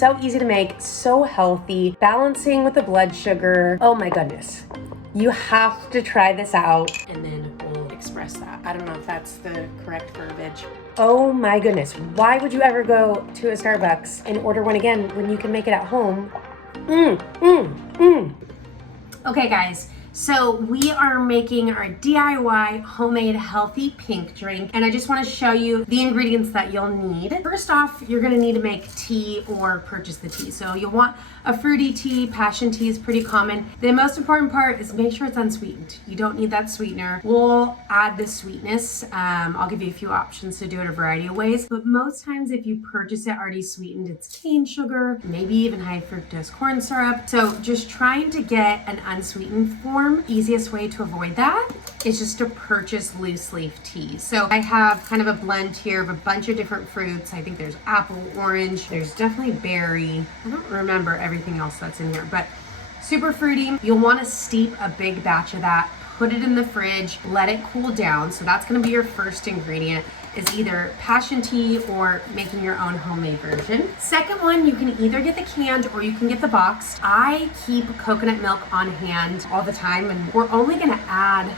so easy to make, so healthy, balancing with the blood sugar. Oh my goodness. You have to try this out, and then we'll express that. I don't know if that's the correct verbiage. Oh my goodness. Why would you ever go to a Starbucks and order one again when you can make it at home? Okay guys, so we are making our DIY homemade healthy pink drink, and I just want to show you the ingredients that you'll need. First off, you're going to need to make tea or purchase the tea. So you'll want a fruity tea. Passion tea is pretty common. The most important part is make sure it's unsweetened. You don't need that sweetener. We'll add the sweetness. I'll give you a few options to do it a variety of ways, but most times if you purchase it already sweetened, it's cane sugar, maybe even high fructose corn syrup. So just trying to get an unsweetened form, easiest way to avoid that is just to purchase loose leaf tea. So I have kind of a blend here of a bunch of different fruits. I think there's apple, orange, there's definitely berry. I don't remember everything else that's in here, but super fruity. You'll want to steep a big batch of that, put it in the fridge, let it cool down. So that's going to be your first ingredient, is either passion tea or making your own homemade version. Second one, you can either get the canned or you can get the boxed. I keep coconut milk on hand all the time, and we're only going to add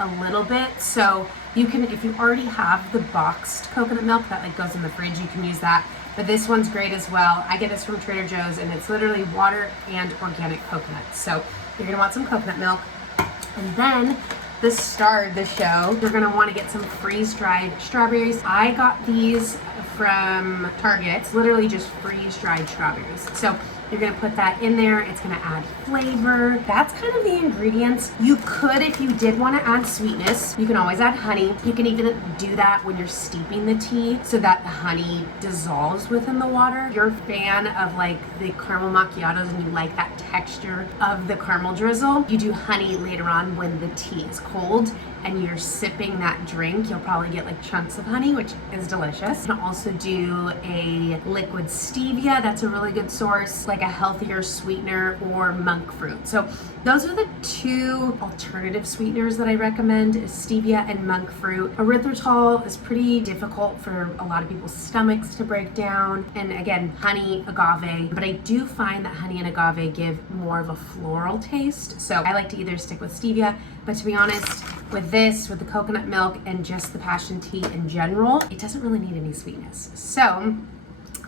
a little bit. So you can, if you already have the boxed coconut milk that like goes in the fridge, you can use that. But this one's great as well. I get this from Trader Joe's, and it's literally water and organic coconuts. So you're gonna want some coconut milk. And then the star of the show, you're gonna wanna get some freeze-dried strawberries. I got these from Target. It's literally just freeze-dried strawberries. So you're gonna put that in there. It's gonna add flavor. That's kind of the ingredients. You could, if you did wanna add sweetness, you can always add honey. You can even do that when you're steeping the tea so that the honey dissolves within the water. If you're a fan of like the caramel macchiatos and you like that texture of the caramel drizzle, you do honey later on when the tea is cold and you're sipping that drink. You'll probably get like chunks of honey, which is delicious. You can also do a liquid stevia. That's a really good source, like a healthier sweetener, or monk fruit. So those are the two alternative sweeteners that I recommend, is stevia and monk fruit. Erythritol is pretty difficult for a lot of people's stomachs to break down. And again, honey, agave, but I do find that honey and agave give more of a floral taste. So I like to either stick with stevia, but to be honest, with this, with the coconut milk and just the passion tea in general, it doesn't really need any sweetness. So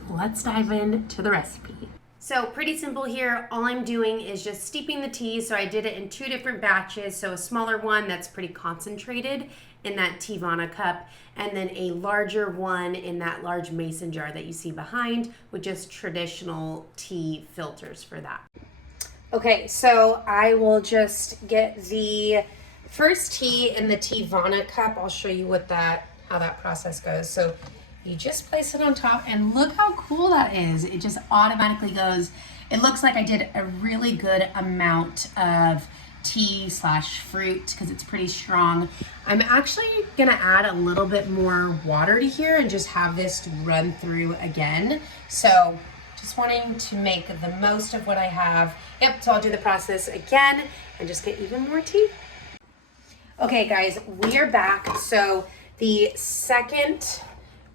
let's dive into the recipe. So pretty simple here. All I'm doing is just steeping the tea. So I did it in 2 different batches. So a smaller one that's pretty concentrated in that Teavana cup, and then a larger one in that large mason jar that you see behind, with just traditional tea filters for that. Okay, so I will just get the first tea in the Teavana cup. I'll show you how that process goes. So you just place it on top, and look how cool that is. It just automatically goes. It looks like I did a really good amount of tea / fruit because it's pretty strong. I'm actually gonna add a little bit more water to here and just have this run through again. So just wanting to make the most of what I have. Yep, so I'll do the process again and just get even more tea. Okay guys, we are back. So the second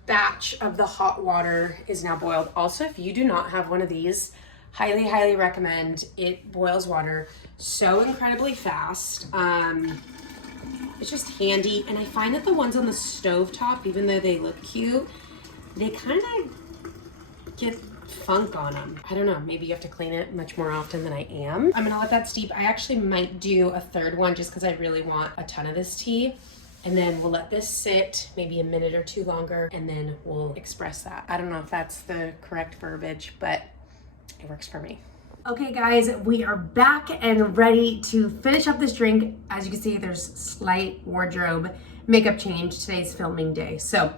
batch of the hot water is now boiled. Also, if you do not have one of these, highly, highly recommend. It boils water so incredibly fast. It's just handy. And I find that the ones on the stovetop, even though they look cute, they kind of get funk on them. I don't know, maybe you have to clean it much more often than I am. I'm gonna let that steep. I actually might do a third one just because I really want a ton of this tea. And then we'll let this sit maybe a minute or 2 longer, and then we'll express that. I don't know if that's the correct verbiage, but it works for me. Okay guys, we are back and ready to finish up this drink. As you can see, there's slight wardrobe makeup change. Today's filming day, so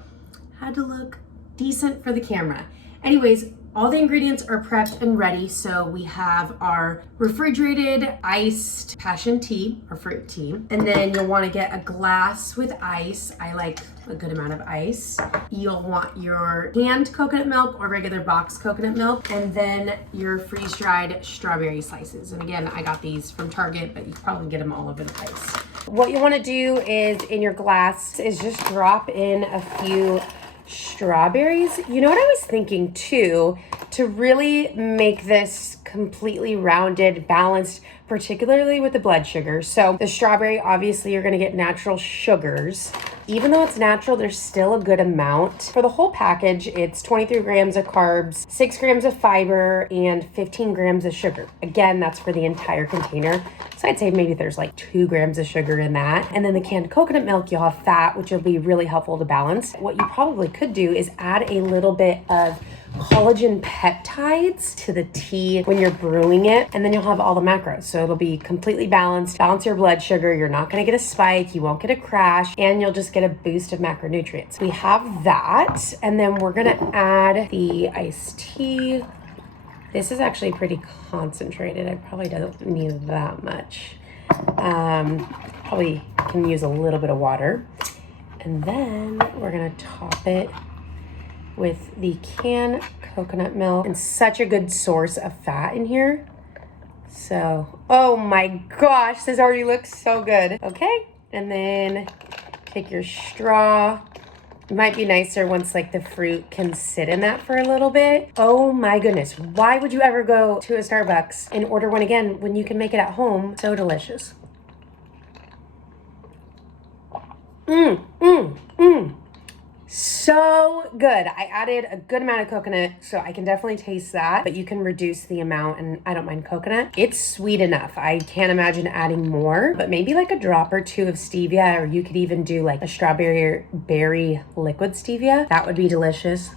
had to look decent for the camera. Anyways, all the ingredients are prepped and ready. So we have our refrigerated iced passion tea or fruit tea. And then you'll want to get a glass with ice. I like a good amount of ice. You'll want your canned coconut milk or regular boxed coconut milk, and then your freeze-dried strawberry slices. And again, I got these from Target, but you can probably get them all over the place. What you want to do is in your glass is just drop in a few strawberries. You know what I was thinking too, to really make this completely rounded, balanced, particularly with the blood sugar. So the strawberry, obviously you're gonna get natural sugars. Even though it's natural, there's still a good amount. For the whole package, it's 23 grams of carbs, 6 grams of fiber, and 15 grams of sugar. Again, that's for the entire container. So I'd say maybe there's like 2 grams of sugar in that. And then the canned coconut milk, you'll have fat, which will be really helpful to balance. What you probably could do is add a little bit of collagen peptides to the tea when you're brewing it, and then you'll have all the macros. So it'll be completely balanced, balance your blood sugar. You're not gonna get a spike, you won't get a crash, and you'll just get a boost of macronutrients. We have that, and then we're gonna add the iced tea. This is actually pretty concentrated. I probably don't need that much. Probably can use a little bit of water. And then we're gonna top it with the canned coconut milk, and such a good source of fat in here. So, oh my gosh, this already looks so good. Okay, and then take your straw. It might be nicer once like the fruit can sit in that for a little bit. Oh my goodness, why would you ever go to a Starbucks and order one again when you can make it at home? So delicious. So good. I added a good amount of coconut, so I can definitely taste that, but you can reduce the amount, and I don't mind coconut. It's sweet enough. I can't imagine adding more, but maybe like a drop or two of stevia, or you could even do like a strawberry or berry liquid stevia. That would be delicious.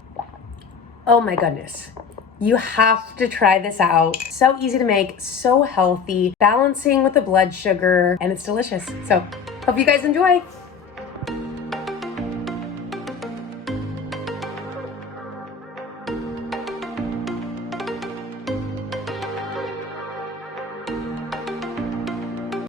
Oh my goodness. You have to try this out. So easy to make, so healthy, balancing with the blood sugar, and it's delicious. So hope you guys enjoy.